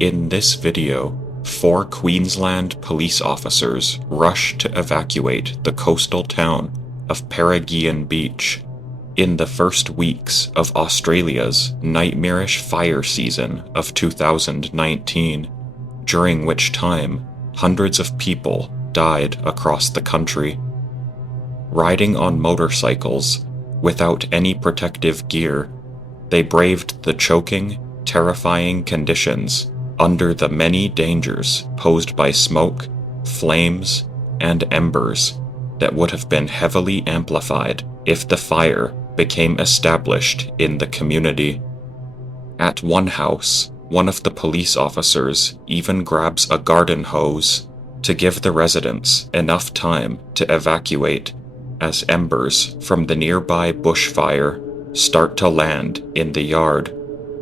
In this video, 4 Queensland police officers rush to evacuate the coastal town of Peregian Beach in the first weeks of Australia's nightmarish fire season of 2019, during which time hundreds of people died across the country. Riding on motorcycles, without any protective gear, they braved the choking, terrifying conditions under the many dangers posed by smoke, flames, and embers that would have been heavily amplified if the fire became established in the community. At one house, one of the police officers even grabs a garden hose to give the residents enough time to evacuate as embers from the nearby bushfire start to land in the yard,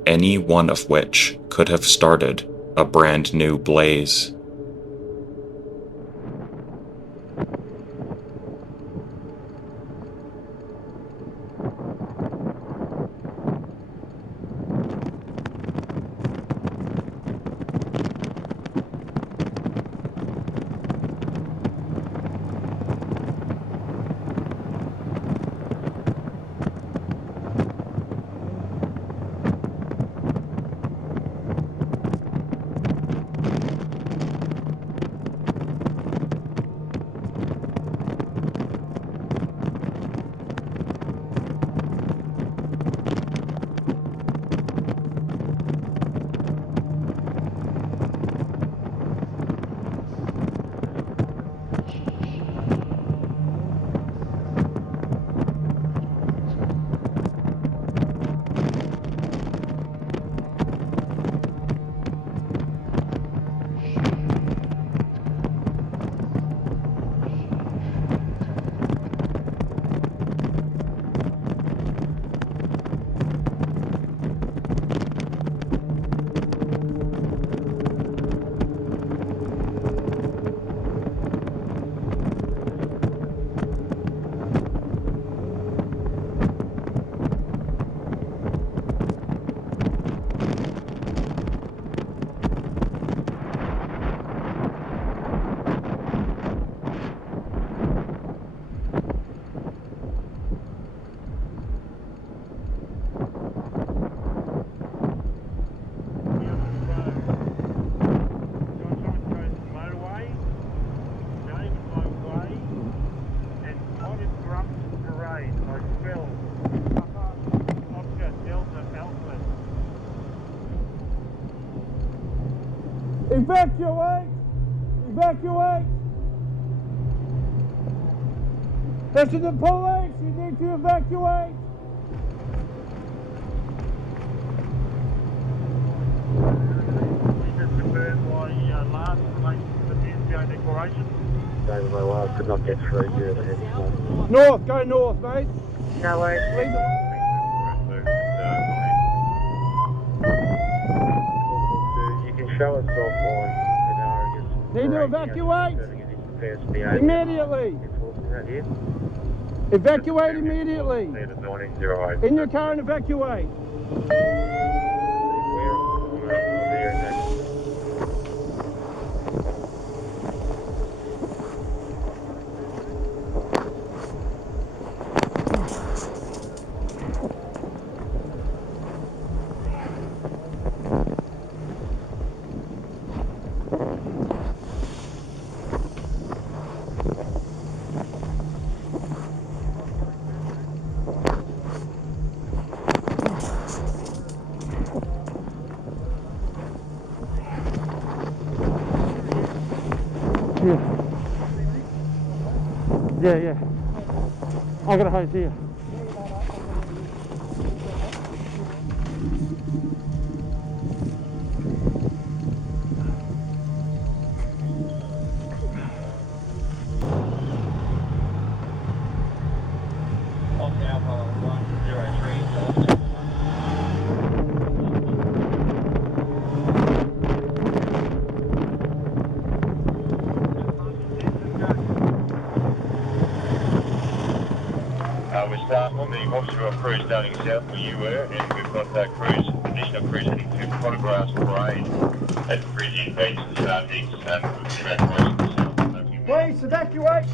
any one of which could have started a brand new blaze. Evacuate! Evacuate! This is the police! You need to evacuate! David, my wife could not get through due to heavy smoke. North, go north, mate. No way. You can show us off Need to evacuate? Immediately! Evacuate immediately! In your car and evacuate! Yeah. I got a hose here. We're starting on the offshore cruise starting south where you were, and we've got that cruise additional precinct to photographs parade at Peregian Beach this evening and evacuation. Please evacuate.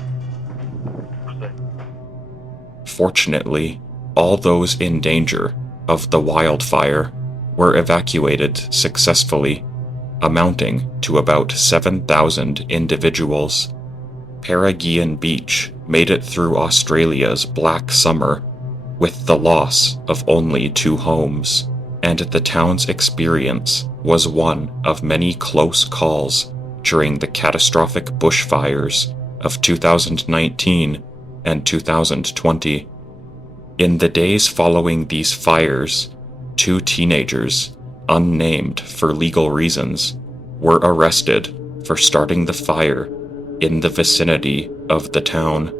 Fortunately, all those in danger of the wildfire were evacuated successfully, amounting to about 7,000 individuals. Peregian Beach made it through Australia's Black Summer with the loss of only 2 homes, and the town's experience was one of many close calls during the catastrophic bushfires of 2019 and 2020. In the days following these fires, 2 teenagers, unnamed for legal reasons, were arrested for starting the fire in the vicinity of the town.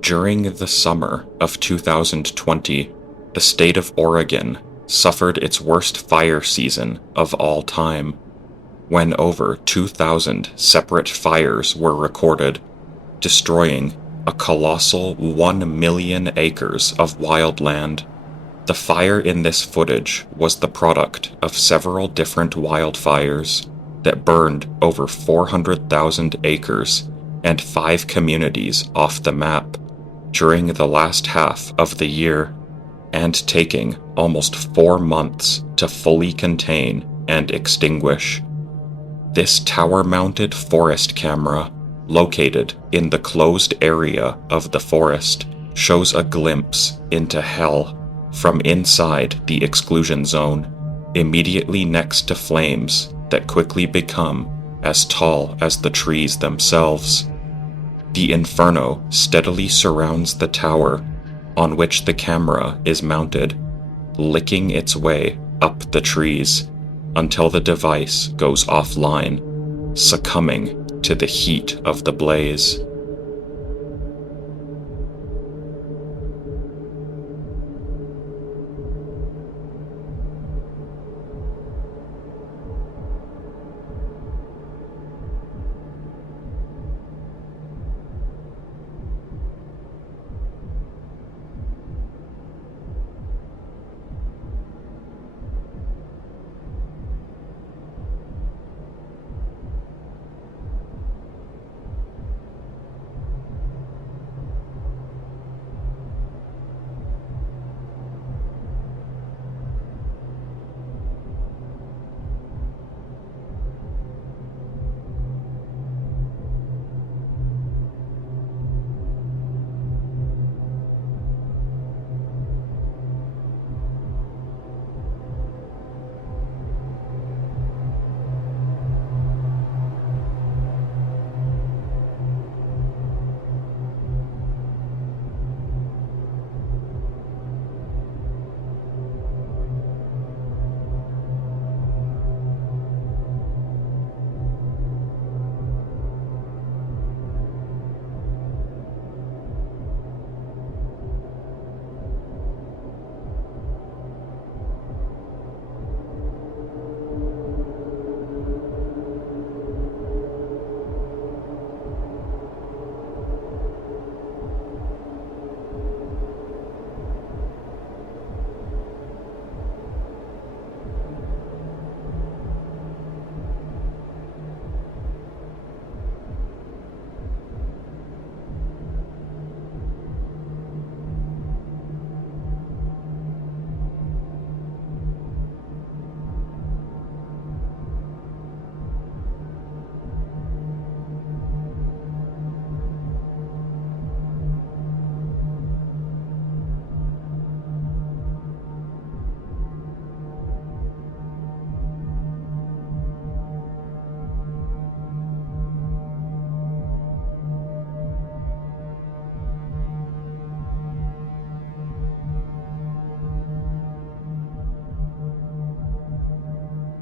During the summer of 2020, the state of Oregon suffered its worst fire season of all time, when over 2,000 separate fires were recorded, destroying a colossal 1 million acres of wildland. The fire in this footage was the product of several different wildfires that burned over 400,000 acres and 5 communities off the map during the last half of the year, and taking almost 4 months to fully contain and extinguish. This tower-mounted forest camera, located in the closed area of the forest, shows a glimpse into hell from inside the exclusion zone, immediately next to flames that quickly become as tall as the trees themselves. The inferno steadily surrounds the tower on which the camera is mounted, licking its way up the trees until the device goes offline, succumbing to the heat of the blaze.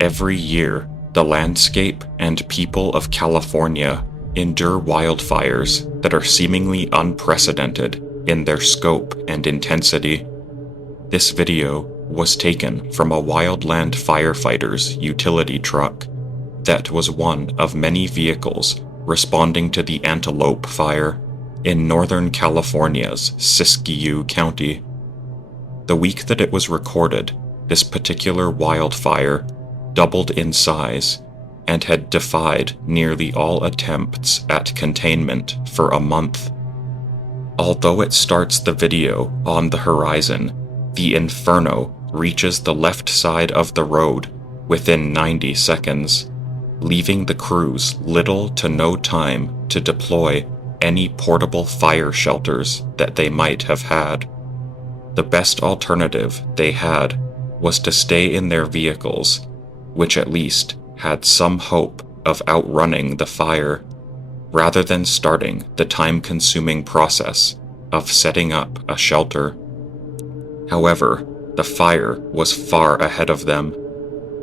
Every year, the landscape and people of California endure wildfires that are seemingly unprecedented in their scope and intensity. This video was taken from a wildland firefighter's utility truck that was one of many vehicles responding to the Antelope Fire in Northern California's Siskiyou County. The week that it was recorded, this particular wildfire doubled in size and had defied nearly all attempts at containment for a month. Although it starts the video on the horizon, the inferno reaches the left side of the road within 90 seconds, leaving the crews little to no time to deploy any portable fire shelters that they might have had. The best alternative they had was to stay in their vehicles, which at least had some hope of outrunning the fire, rather than starting the time-consuming process of setting up a shelter. However, the fire was far ahead of them,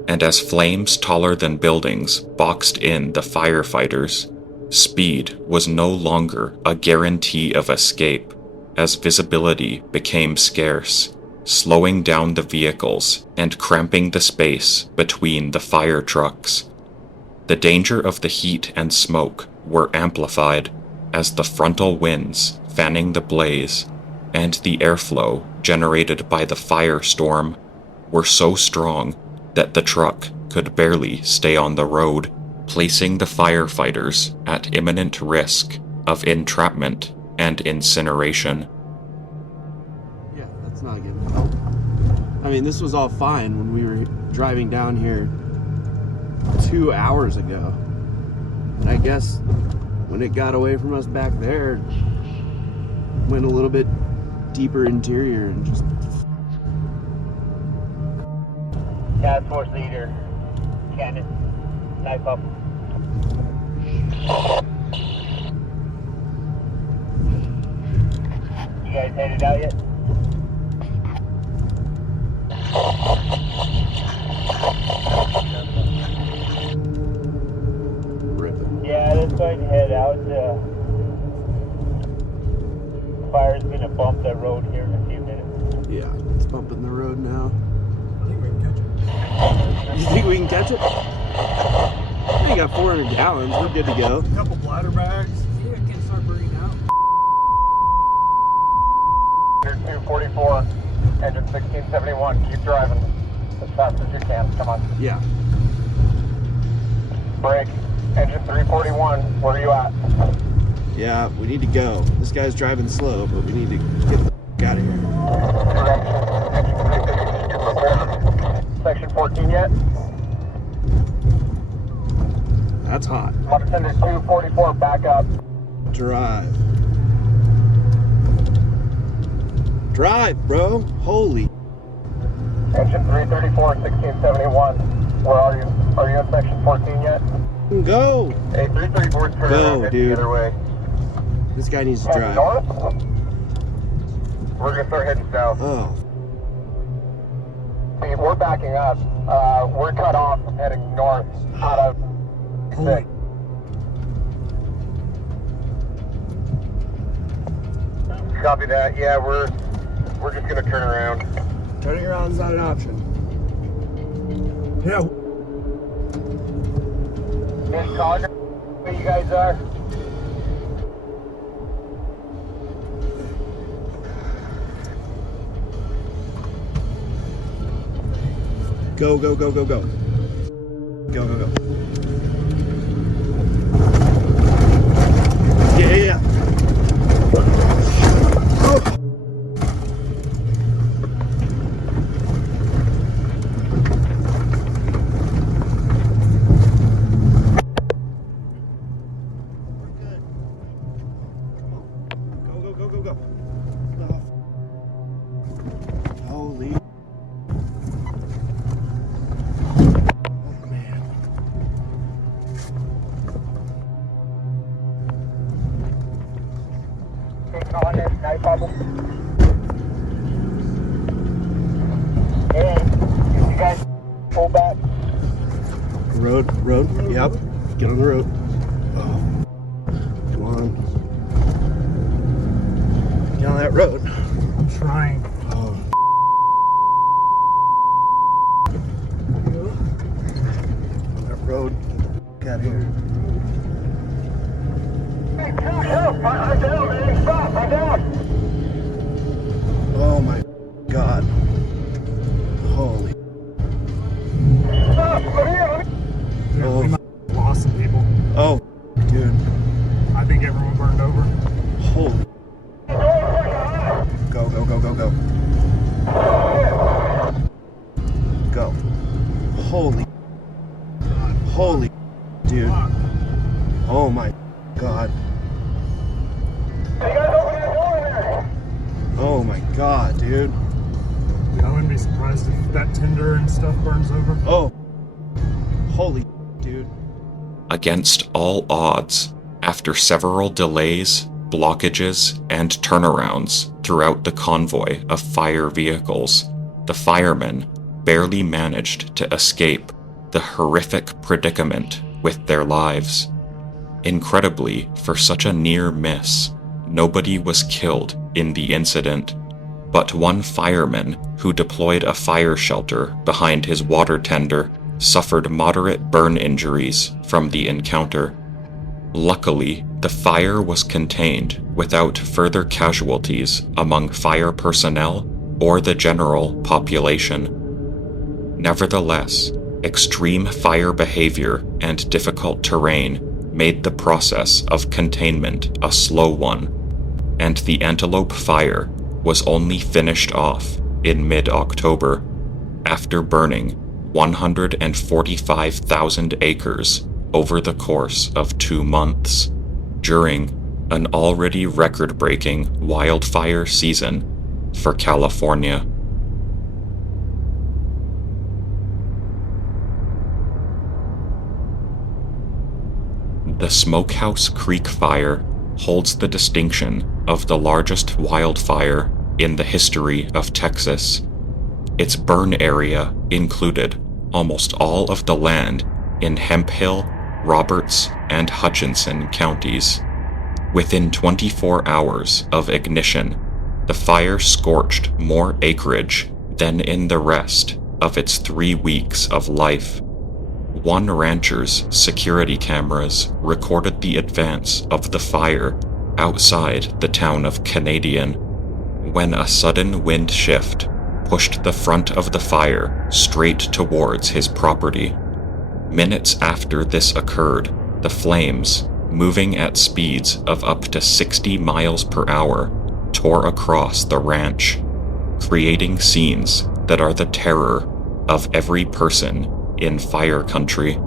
and as flames taller than buildings boxed in the firefighters, speed was no longer a guarantee of escape, as visibility became scarce, slowing down the vehicles and cramping the space between the fire trucks. The danger of the heat and smoke were amplified as the frontal winds fanning the blaze and the airflow generated by the firestorm were so strong that the truck could barely stay on the road, placing the firefighters at imminent risk of entrapment and incineration. Yeah, that's not good. Oh. I mean, this was all fine when we were driving down here 2 hours ago. And I guess when it got away from us back there, went a little bit deeper interior and just... Task Force Leader, Cannon, knife up. You guys headed out yet? Yeah, let's go ahead and head out. Fire's gonna bump that road here in a few minutes. Yeah, it's bumping the road now. I think we can catch it. You think we can catch it? We got 400 gallons. We're good to go. A couple bladder bags. Yeah, it can start burning out. 244, engine 1671. Keep driving as fast as you can. Come on. Yeah. Brake. Engine 341. Where are you at? Yeah, we need to go. This guy's driving slow, but we need to get the f*** out of here. Section 14 yet? That's hot. Montesender 244, back up. Drive. Drive, bro. Holy. Engine 334, 1671. Where are you? Are you in section 14 yet? Go. Hey, 334 turn Go, around, dude. the other way. This guy needs to Heading drive. north? We're gonna start heading south. Oh. See, we're backing up. We're cut off heading north out of 6. Copy that. Yeah, we're just gonna turn around. Turning around is not an option. Yeah. Any cogger where you guys are? Go, go, go, go, go. Go, go, go. Yeah, yeah, yeah. Oh. Go. Holy. Oh, man. Taking on this knife bubble. Hey, you guys pull back. Road. Yep. Get on the road. Oh. Come on. Get on that road. I'm trying. Oh. That road. Get out of here. Hey, 2 help! I down, man. Oh, dude. I think everyone burned over. Holy. Go, go, go, go, go. Go. Holy. Holy. Dude. Oh my God. Oh my God, dude. I wouldn't be surprised if that tinder and stuff burns over. Oh. Holy, dude. Against all odds, after several delays, blockages, and turnarounds throughout the convoy of fire vehicles, the firemen barely managed to escape the horrific predicament with their lives. Incredibly, for such a near miss, nobody was killed in the incident, but one fireman who deployed a fire shelter behind his water tender suffered moderate burn injuries from the encounter. Luckily, the fire was contained without further casualties among fire personnel or the general population. Nevertheless, extreme fire behavior and difficult terrain made the process of containment a slow one, and the Antelope Fire was only finished off in mid-October, after burning 145,000 acres over the course of 2 months, during an already record-breaking wildfire season for California. The Smokehouse Creek Fire holds the distinction of the largest wildfire in the history of Texas. Its burn area included almost all of the land in Hemphill, Roberts, and Hutchinson counties. Within 24 hours of ignition, the fire scorched more acreage than in the rest of its 3 weeks of life. One rancher's security cameras recorded the advance of the fire outside the town of Canadian, when a sudden wind shift pushed the front of the fire straight towards his property. Minutes after this occurred, the flames, moving at speeds of up to 60 miles per hour, tore across the ranch, creating scenes that are the terror of every person in fire country.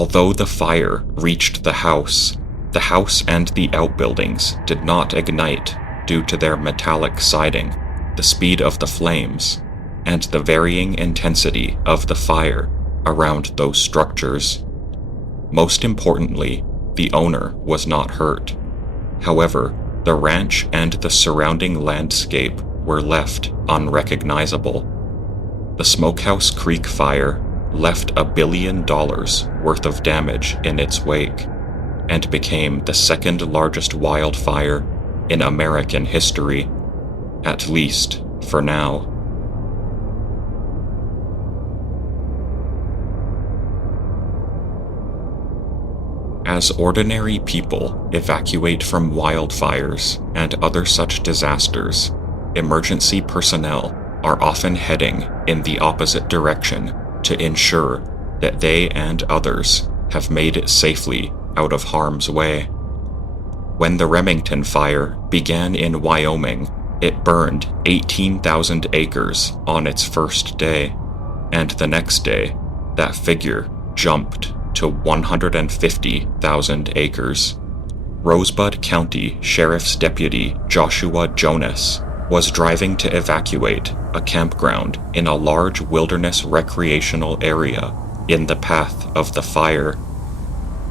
Although the fire reached the house and the outbuildings did not ignite due to their metallic siding, the speed of the flames, and the varying intensity of the fire around those structures. Most importantly, the owner was not hurt. However, the ranch and the surrounding landscape were left unrecognizable. The Smokehouse Creek fire left $1 billion worth of damage in its wake and became the second largest wildfire in American history, at least for now. As ordinary people evacuate from wildfires and other such disasters, emergency personnel are often heading in the opposite direction to ensure that they and others have made it safely out of harm's way. When the Remington Fire began in Wyoming, it burned 18,000 acres on its first day, and the next day, that figure jumped to 150,000 acres. Rosebud County Sheriff's Deputy Joshua Jonas was driving to evacuate a campground in a large wilderness recreational area in the path of the fire.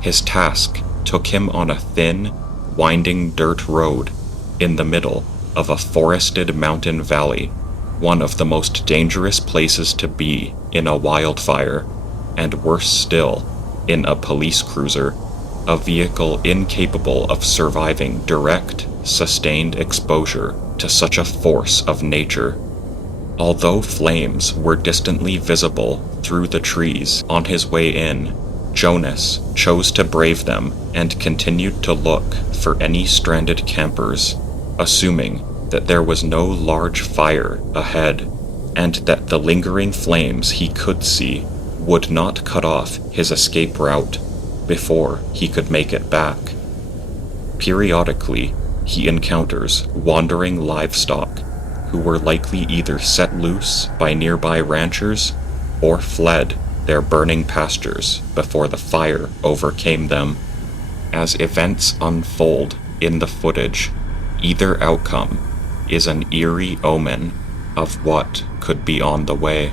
His task took him on a thin, winding dirt road in the middle of a forested mountain valley, one of the most dangerous places to be in a wildfire, and worse still, in a police cruiser, a vehicle incapable of surviving direct, sustained exposure to such a force of nature. Although flames were distantly visible through the trees on his way in, Jonas chose to brave them and continued to look for any stranded campers, assuming that there was no large fire ahead, and that the lingering flames he could see would not cut off his escape route before he could make it back. Periodically, he encounters wandering livestock who were likely either set loose by nearby ranchers or fled their burning pastures before the fire overcame them. As events unfold in the footage, either outcome is an eerie omen of what could be on the way.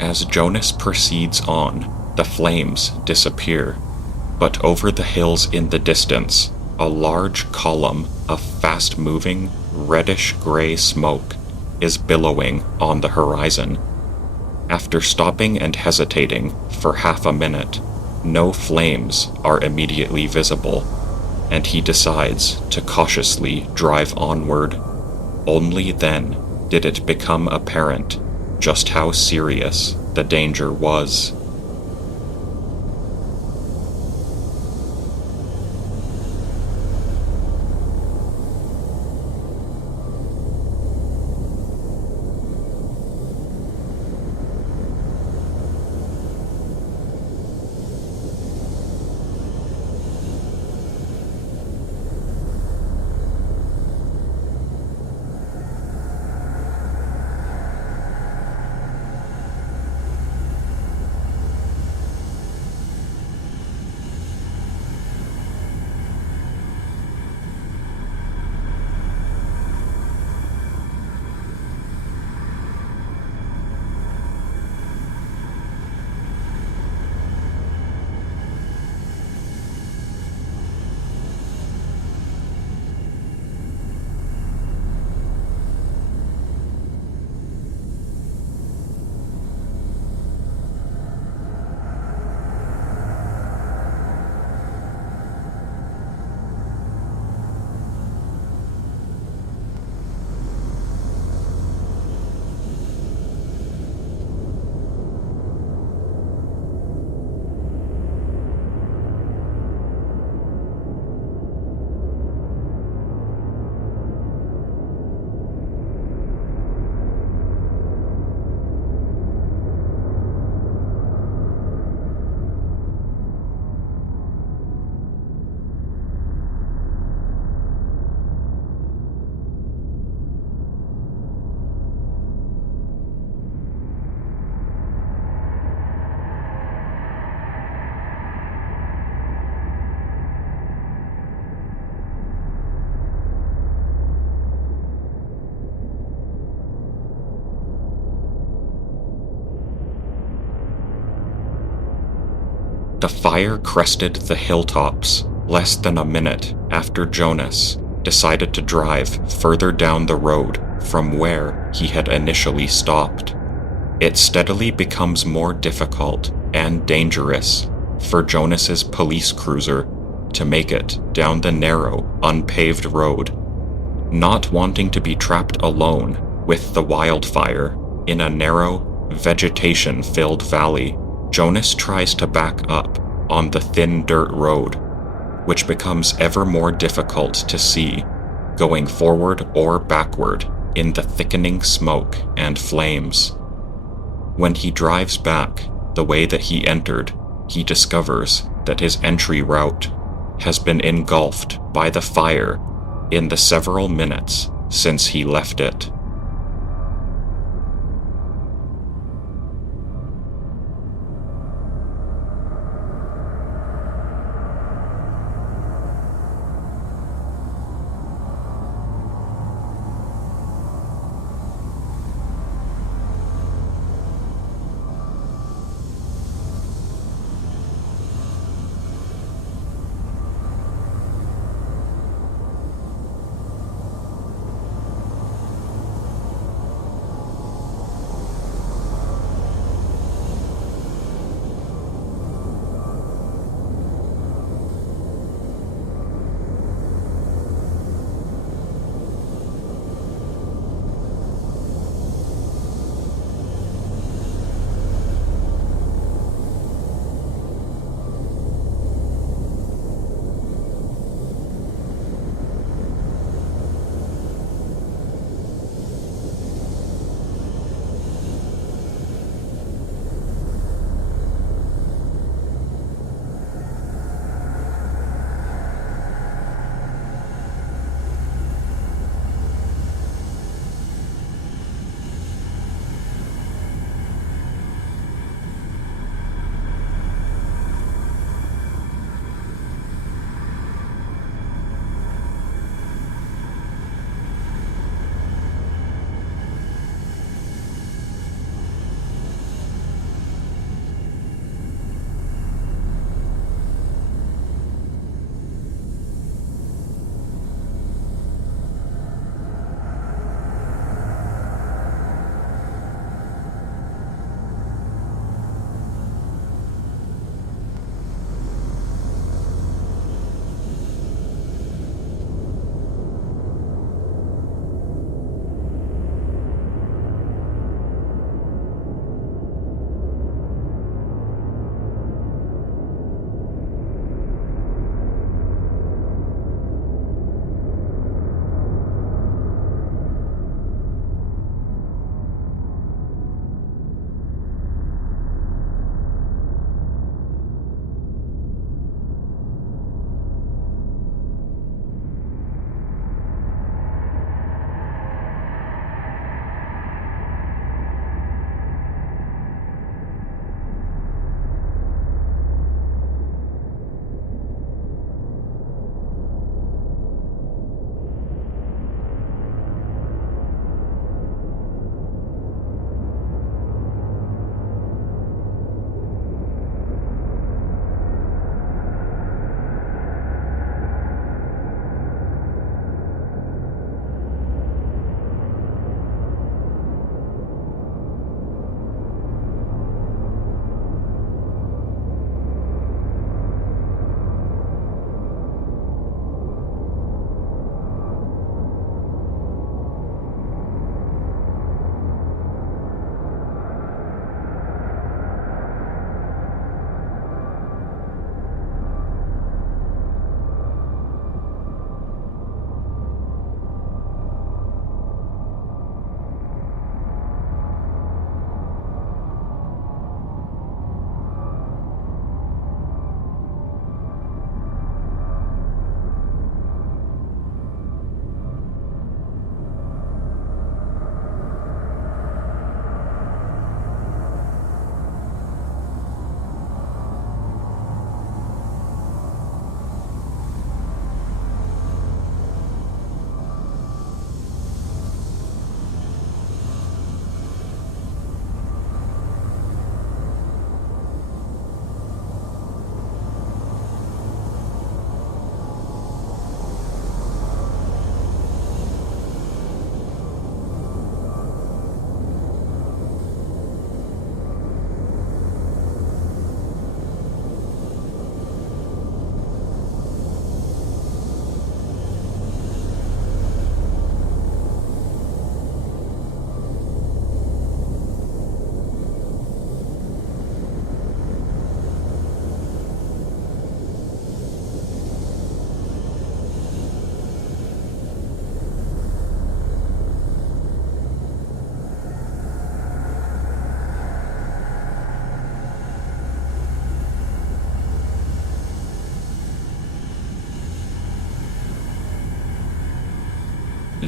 As Jonas proceeds on, the flames disappear, but over the hills in the distance, a large column of fast-moving, reddish-gray smoke is billowing on the horizon. After stopping and hesitating for half a minute, no flames are immediately visible, and he decides to cautiously drive onward. Only then did it become apparent just how serious the danger was. The fire crested the hilltops less than a minute after Jonas decided to drive further down the road from where he had initially stopped. It steadily becomes more difficult and dangerous for Jonas's police cruiser to make it down the narrow, unpaved road. Not wanting to be trapped alone with the wildfire in a narrow, vegetation-filled valley, Jonas tries to back up on the thin dirt road, which becomes ever more difficult to see, going forward or backward in the thickening smoke and flames. When he drives back the way that he entered, he discovers that his entry route has been engulfed by the fire in the several minutes since he left it.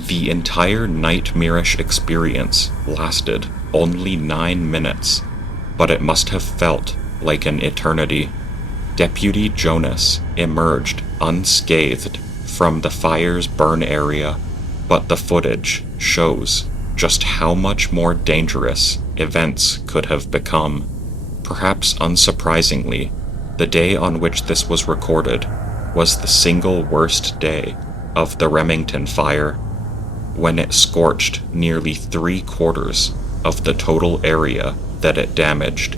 The entire nightmarish experience lasted only 9 minutes, but it must have felt like an eternity. Deputy Jonas emerged unscathed from the fire's burn area, but the footage shows just how much more dangerous events could have become. Perhaps unsurprisingly, the day on which this was recorded was the single worst day of the Remington Fire, when it scorched nearly 3/4 of the total area that it damaged.